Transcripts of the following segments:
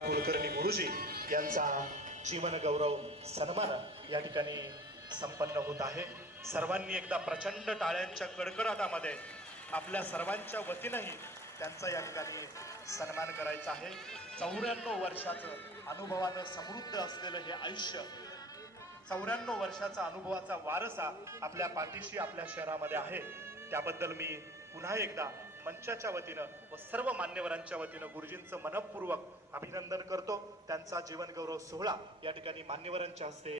कुलकर्णी गुरुजी यांचा जीवन गौरव सन्मान या ठिकाणी संपन्न होत आहे. सर्वांनी एकदा प्रचंड टाळ्यांच्या कडकडाटामध्ये आपल्या सर्वांच्या वतीनंही त्यांचा या ठिकाणी सन्मान करायचा आहे. चौऱ्याण्णव वर्षाचं अनुभवानं समृद्ध असलेलं हे आयुष्य चौऱ्याण्णव वर्षाचा अनुभवाचा वारसा आपल्या पाठीशी आपल्या शहरामध्ये आहे. त्याबद्दल मी पुन्हा एकदा मंचाच्या वतीनं व सर्व मान्यवरांच्या वतीनं गुरुजींचं मनपूर्वक अभिनंदन करतो. त्यांचा जीवनगौरव सोहळा या ठिकाणी मान्यवरांच्या हस्ते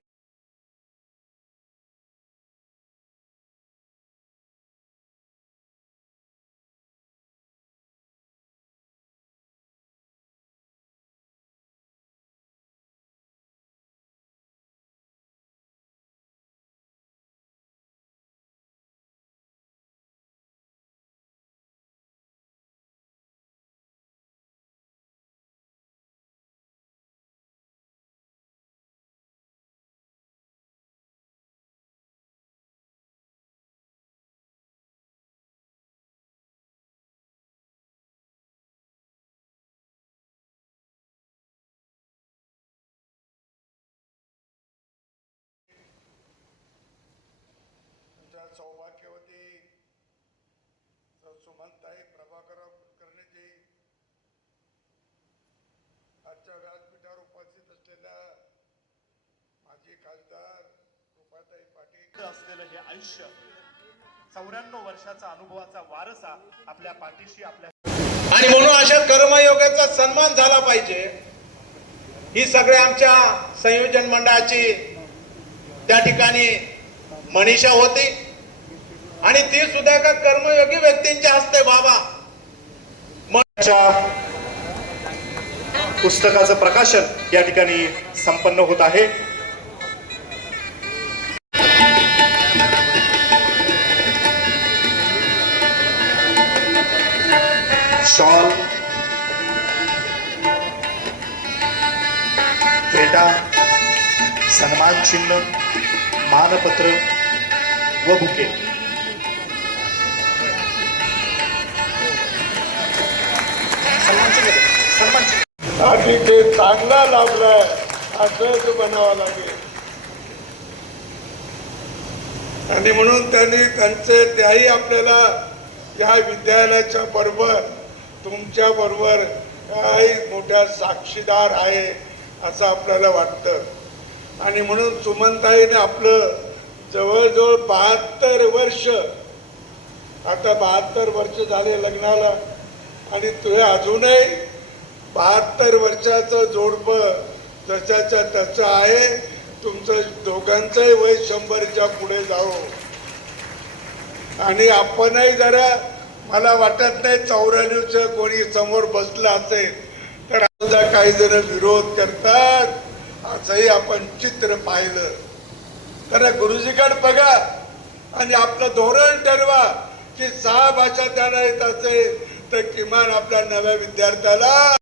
सुमनताई प्रभाकर कुलकर्णीजी आजच्या व्यासपीठावर उपस्थित असलेल्या माजी खासदार रुपाताई पाटील. असलेलं हे आयुष्य चौऱ्याण्णव वर्षाचा अनुभवाचा वारसा आपल्या पाठीशी आपल्या आणि म्हणून अशा कर्मयोगाचा सन्मान झाला पाहिजे. ही सगळ्या आमच्या संयोजन मंडळाची त्या ठिकाणी मनीषा होती. आणि ती सुद्धा का कर्मयोगी व्यक्तींच्या हस्ते बाबा पुस्तकाचं प्रकाशन या ठिकाणी संपन्न होत आहे. शॉल फेटा सन्मान चिन्ह मानपत्र व बुके. साठी आणि ते चांगला लाभलाय असंच बनावं लागेल. आणि म्हणून त्यांनी त्यांचे त्याही आपल्याला या विद्यालयाच्या बरोबर तुमच्या बरोबर काही मोठ्या साक्षीदार आहे असं आपल्याला वाटतं. आणि म्हणून सुमनताईने आपलं जवळजवळ बहात्तर वर्ष आता बहात्तर वर्ष झाले लग्नाला आणि तुझे अजूनही बहात्तर वर्षाचं जोडपं जशाच्या तसं आहे तुमचं दोघांचंही वय शंभरच्या पुढे जाऊ आणि आपणही जरा मला वाटत नाही चौऱ्याण्णवचं कोणी समोर बसलं असेल तर सुद्धा काही जण विरोध करतात असंही आपण चित्र पाहिलं. तर गुरुजीकडे बघा आणि आपलं धोरण ठरवा की सहा भाषा त्याला येत असेल तर किमान आपल्या नव्या विद्यार्थ्याला